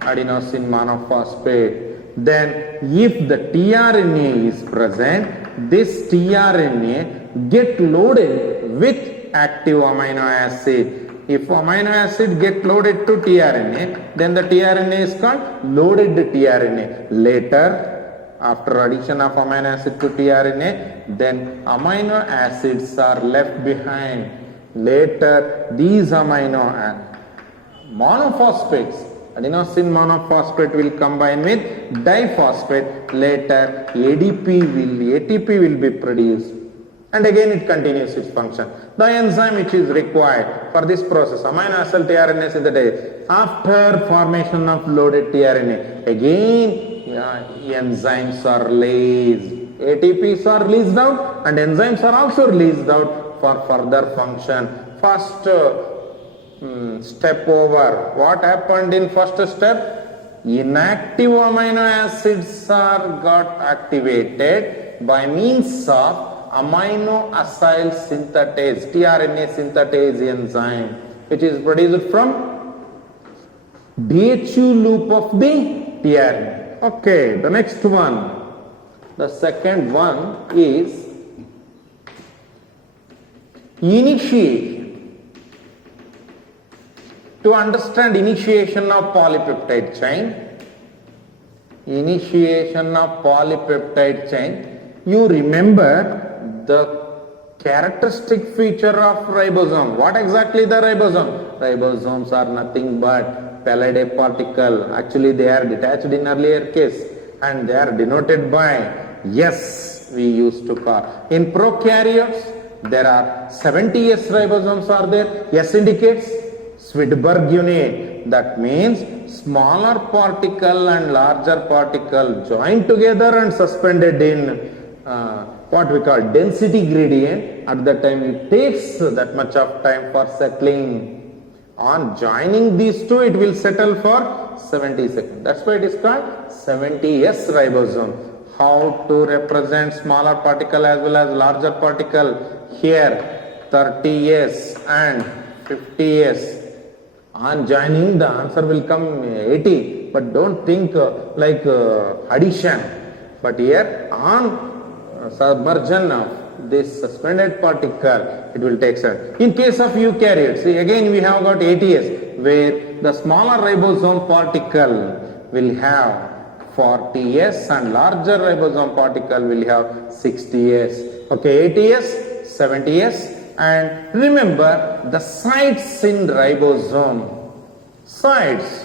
adenosine monophosphate. then if the tRNA is present, this tRNA get loaded with active amino acid. If amino acid get loaded to tRNA, then the tRNA is called loaded tRNA. Later, after addition of amino acid to tRNA, then amino acids are left behind. Later, these monophosphates, adenosine monophosphate will combine with diphosphate. Later, ATP will be produced. And again it continues its function. The enzyme which is required for this process, amino acid tRNA synthesis, after formation of loaded tRNA, again enzymes are released. ATPs are released out and enzymes are also released out for further function. First step over. What happened in first step? Inactive amino acids are got activated by means of amino acyl synthetase, tRNA synthetase enzyme, which is produced from DHU loop of the tRNA. Okay, the next one. The second one is initiation. To understand initiation of polypeptide chain, you remember the characteristic feature of ribosome. What exactly the ribosome? Ribosomes are nothing but pallide particle. Actually they are detached in earlier case and they are denoted by S we used to call. In prokaryotes there are 70 S ribosomes are there. S indicates Swedberg unit. That means smaller particle and larger particle joined together and suspended in what we call density gradient. At that time it takes that much of time for settling. On joining these two it will settle for 70 seconds. That's why it is called 70S ribosome. How to represent smaller particle as well as larger particle? Here 30S and 50S. On joining the answer will come 80, but don't think like addition. But here on submersion of this suspended particle, it will take time. In case of eukaryotes, see again we have got 80S, where the smaller ribosome particle will have 40S and larger ribosome particle will have 60S. Okay, 80S, 70S, and remember the sites in ribosome. Sites,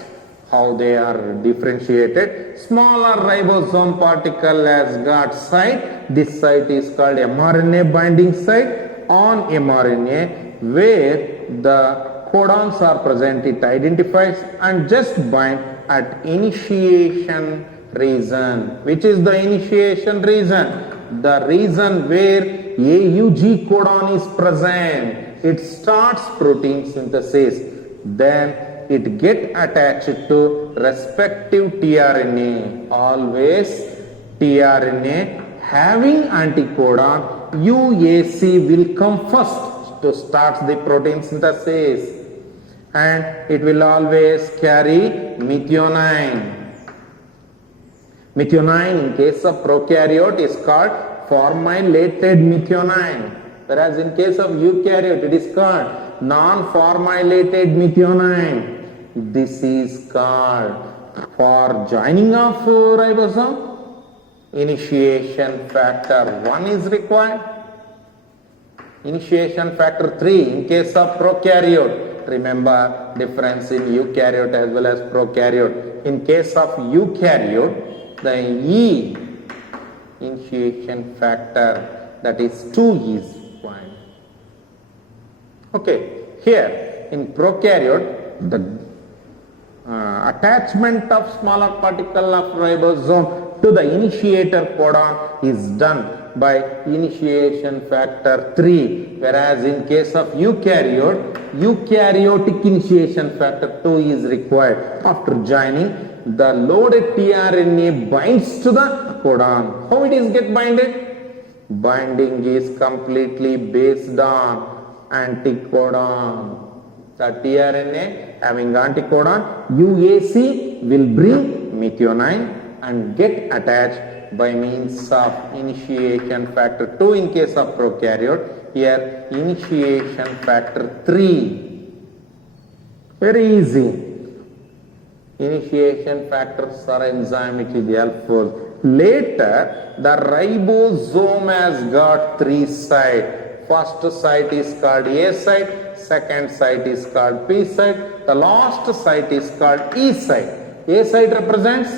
how they are differentiated. Smaller ribosome particle has got site. This site is called mRNA binding site. On mRNA, where the codons are present, it identifies and just bind at initiation region. Which is the initiation region? The region where AUG codon is present. It starts protein synthesis. Then it get attached to respective tRNA. Always tRNA having anticodon UAC will come first to start the protein synthesis, and it will always carry methionine. Methionine in case of prokaryote is called formilated methionine, whereas in case of eukaryote it is called non-formilated methionine. This is called, for joining of ribosome, initiation factor 1 is required. Initiation factor 3 in case of prokaryote. Remember difference in eukaryote as well as prokaryote. In case of eukaryote, the E initiation factor, that is 2 is required. Okay, here in prokaryote, the attachment of smaller particle of ribosome to the initiator codon is done by initiation factor 3, whereas in case of eukaryote, eukaryotic initiation factor 2 is required. After joining, the loaded tRNA binds to the codon. How it is get binded? Binding is completely based on anticodon. The tRNA having anticodon, UAC will bring methionine, and get attached by means of initiation factor 2 in case of prokaryote. Here initiation factor 3. Very easy. Initiation factors are enzyme which is helpful. Later, the ribosome has got 3 sites. First site is called A site, second site is called P site, the last site is called E site. A site represents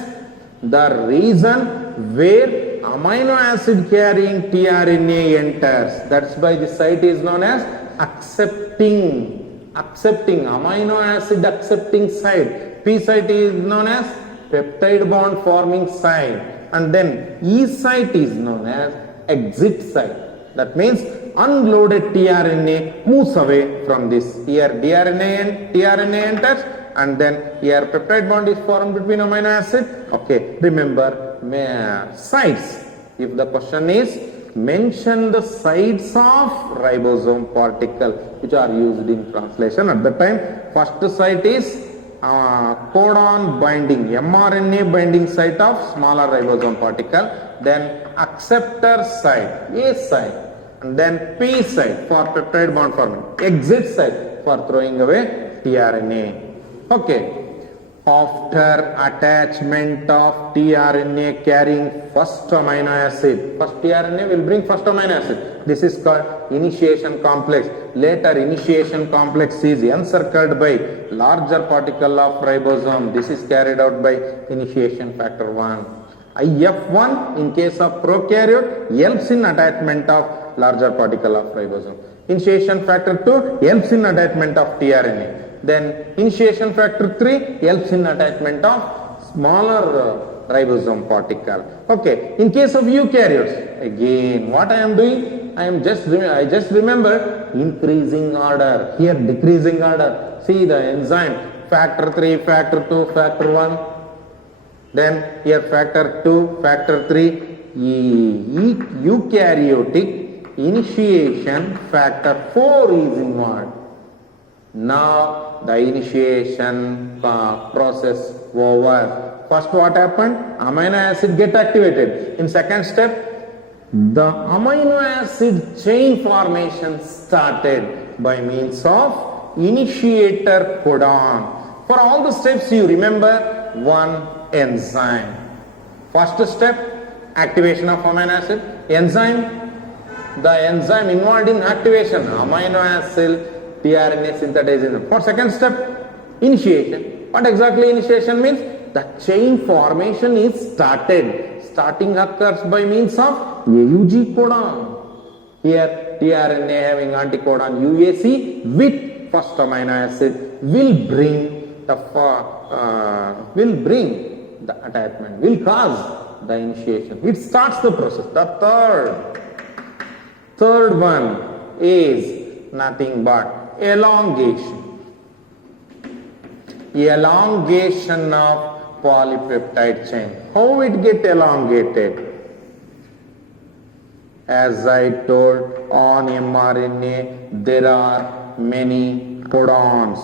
the region where amino acid carrying tRNA enters. That's why the site is known as accepting amino acid accepting site. P site is known as peptide bond forming site, and then E site is known as exit site. That means unloaded tRNA moves away from this. Here tRNA enters, and then here peptide bond is formed between amino acid. Okay, remember sites. If the question is mention the sites of ribosome particle which are used in translation, at the time first site is codon binding, mRNA binding site of smaller ribosome particle, then acceptor site, A site, and then P site for peptide bond forming, exit site for throwing away tRNA. Okay. After attachment of tRNA carrying first amino acid, first tRNA will bring first amino acid. This is called initiation complex. Later initiation complex is encircled by larger particle of ribosome. This is carried out by initiation factor 1. IF1 in case of prokaryote helps in attachment of larger particle of ribosome. Initiation factor 2 helps in attachment of tRNA. Then initiation factor 3 helps in attachment of smaller ribosome particle. Okay, in case of eukaryotes, again what I am doing, I just remember increasing order, here decreasing order. See the enzyme factor 3, factor 2, factor 1, then here factor 2, factor 3, eukaryotic initiation factor 4 is involved. Now the initiation process over. First what happened? Amino acid get activated. In second step, the amino acid chain formation started by means of initiator codon. For all the steps you remember one enzyme. First step, activation of amino acid. Enzyme, the enzyme involved in activation, amino acid tRNA synthesization. For second step, initiation. What exactly initiation means? The chain formation is started. Starting occurs by means of AUG codon. Here tRNA having anticodon UAC with first amino acid will bring the attachment, will cause the initiation. It starts the process. The third one is nothing but elongation of polypeptide chain. How it get elongated? As I told, on mRNA there are many codons.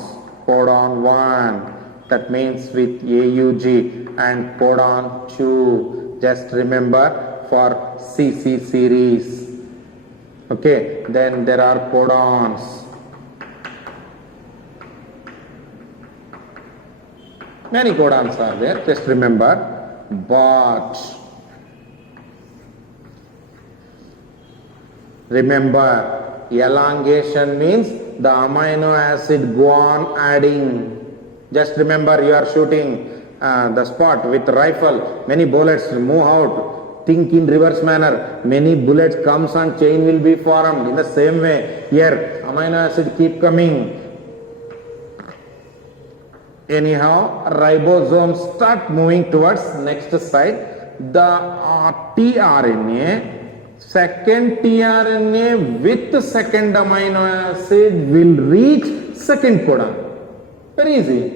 Codon 1, that means with AUG, and codon 2, just remember for CC series. Okay, then there are codons. Many codons are there, just remember, but remember elongation means the amino acid go on adding. Just remember you are shooting the spot with rifle, many bullets move out. Think in reverse manner, many bullets comes and chain will be formed. In the same way, here amino acid keep coming. Anyhow, ribosomes start moving towards next site. The tRNA, second tRNA with second amino acid will reach second codon. Very easy.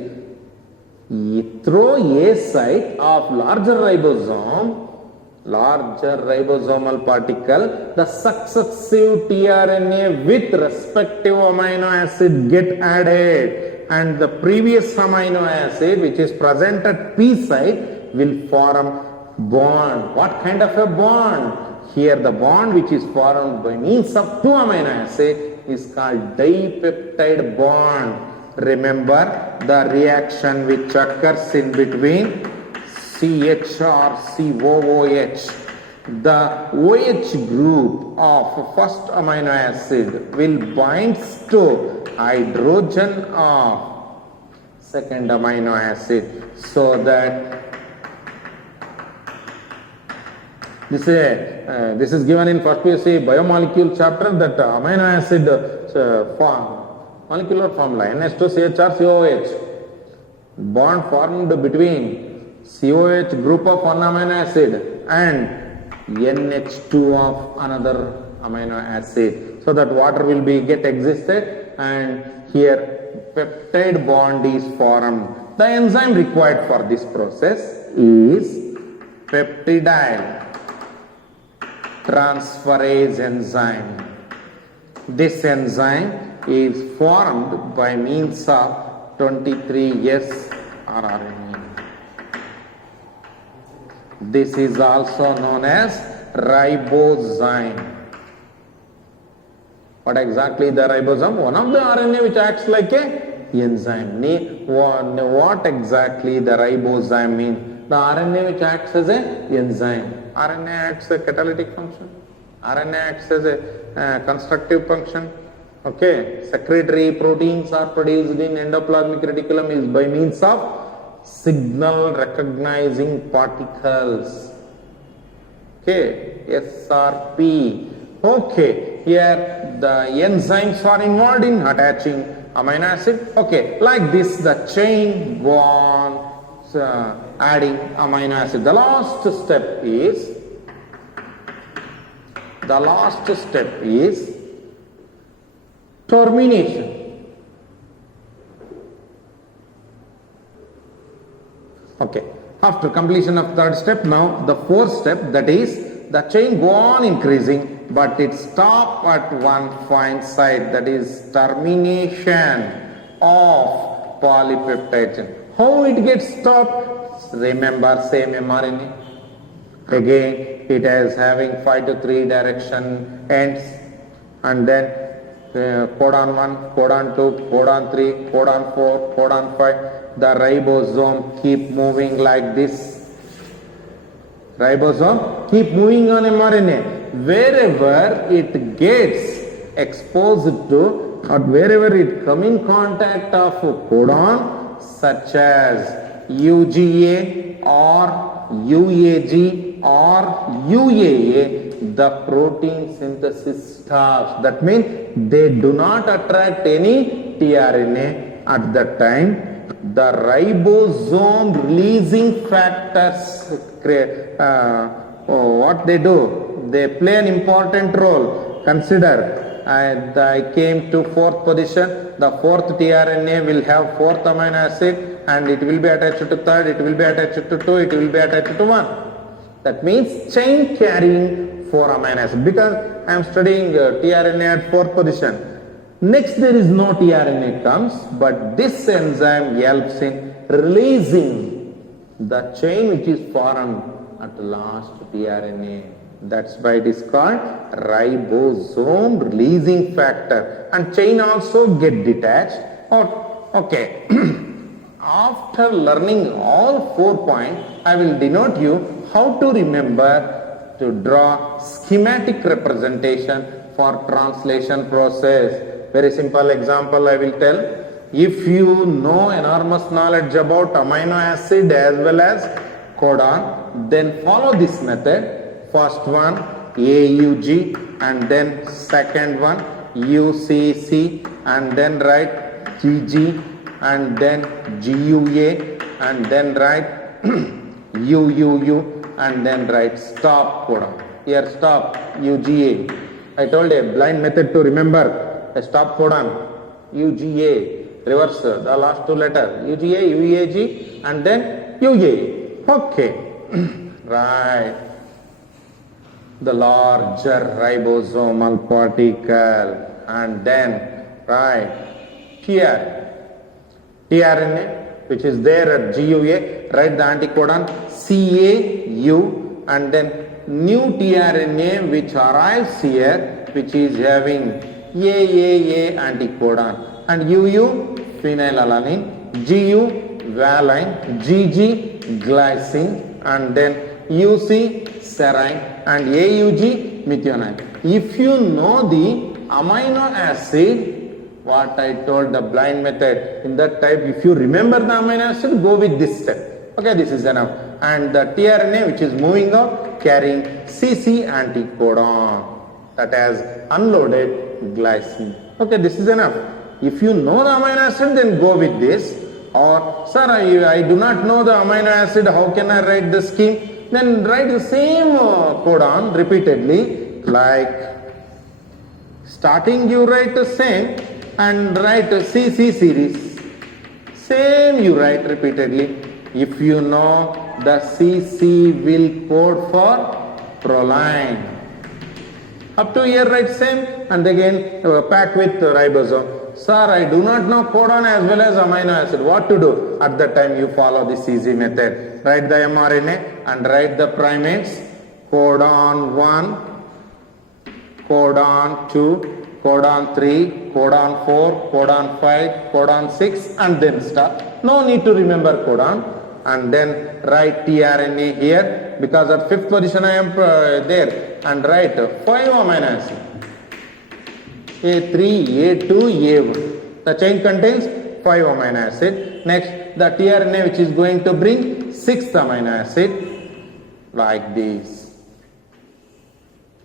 Through a site of larger ribosomal particle, the successive tRNA with respective amino acid get added, and the previous amino acid which is present at P site will form bond. What kind of a bond? Here the bond which is formed by means of two amino acid is called dipeptide bond. Remember the reaction which occurs in between CH or COOH. The OH group of first amino acid will bind to hydrogen of second amino acid, so that this is given in first PUC biomolecule chapter, that amino acid form, molecular formula NH2CHR-COOH, bond formed between COH group of one amino acid and NH2 of another amino acid, so that water will be get existed, and here peptide bond is formed. The enzyme required for this process is peptidyl transferase enzyme. This enzyme is formed by means of 23S rRNA. This is also known as ribozyme. What exactly the ribosome? One of the RNA which acts like a enzyme. What exactly the ribozyme means? The RNA which acts as a enzyme. RNA acts as a catalytic function. RNA acts as a constructive function. Okay, secretory proteins are produced in endoplasmic reticulum is by means of signal recognizing particles. Okay, SRP. Okay, here the enzymes are involved in attaching amino acid. Okay, like this the chain go on adding amino acid. The last step is termination. Okay, after completion of third step, now the fourth step, that is the chain go on increasing, but it stop at one point site, that is termination of polypeptide chain. How it gets stopped? Remember, same mRNA. Again, it is having 5 to 3 direction ends, and then codon 1, codon 2, codon 3, codon 4, codon 5. The ribosome keep moving like this. Ribosome keep moving on mRNA. Wherever it gets exposed to, or wherever it come in contact of codon, such as UGA or UAG or UAA, the protein synthesis stops. That means they do not attract any tRNA at that time. The ribosome releasing factors, what they do? They play an important role. Consider, I came to fourth position. The fourth tRNA will have fourth amino acid, and it will be attached to third, it will be attached to two, it will be attached to one. That means chain carrying 4 amino acid. Because I am studying tRNA at fourth position. Next there is no tRNA comes, but this enzyme helps in releasing the chain which is formed at last tRNA. That's why it is called ribosome releasing factor. And chain also get detached. Okay. After learning all 4 points, I will denote you how to remember to draw schematic representation for translation process. Very simple example I will tell. If you know enormous knowledge about amino acid as well as codon, then follow this method. First one AUG, and then second one UCC, and then write GG, and then GUA, and then write UUU, and then write stop codon. Here stop UGA. I told a blind method to remember. A stop codon UGA, reverse the last 2 letters UGA, UAG, and then UA. Okay. Right. The larger ribosomal particle, and then right here tRNA which is there at GUA, write the anticodon CAU, and then new tRNA which arrives here, which is having AAA anticodon, and UU phenylalanine, GU valine, GG glycine, and then UC serine, and AUG methionine. If you know the amino acid, what I told the blind method, in that type, if you remember the amino acid, go with this step. Okay, this is enough. And the tRNA which is moving out carrying CC anticodon that has unloaded glycine. Okay, this is enough. If you know the amino acid, then go with this. Or, sir, I do not know the amino acid, how can I write the scheme? Then write the same codon repeatedly, like starting you write the same and write a CC series. Same you write repeatedly. If you know the CC will code for proline. Up to here write same, and again pack with ribosome. Sir, I do not know codon as well as amino acid. What to do? At that time you follow this easy method. Write the mRNA and write the primates. Codon 1, codon 2, codon 3, codon 4, codon 5, codon 6, and then start. No need to remember codon. And then write tRNA here, because at 5th position I am there, and write 5 amino acid. A3, A2, A1. The chain contains 5 amino acid. Next, the tRNA which is going to bring 6th amino acid, like this.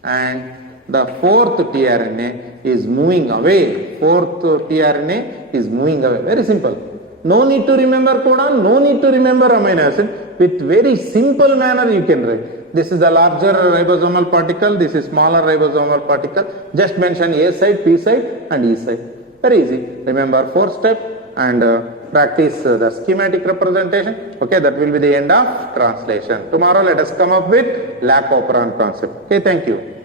And the 4th tRNA is moving away. 4th tRNA is moving away. Very simple. No need to remember codon, no need to remember amino acid. With very simple manner you can write. This is the larger ribosomal particle, this is smaller ribosomal particle. Just mention A side, P side and E side. Very easy. Remember 4 steps and practice the schematic representation. Okay, that will be the end of translation. Tomorrow let us come up with lac operon concept. Okay, thank you.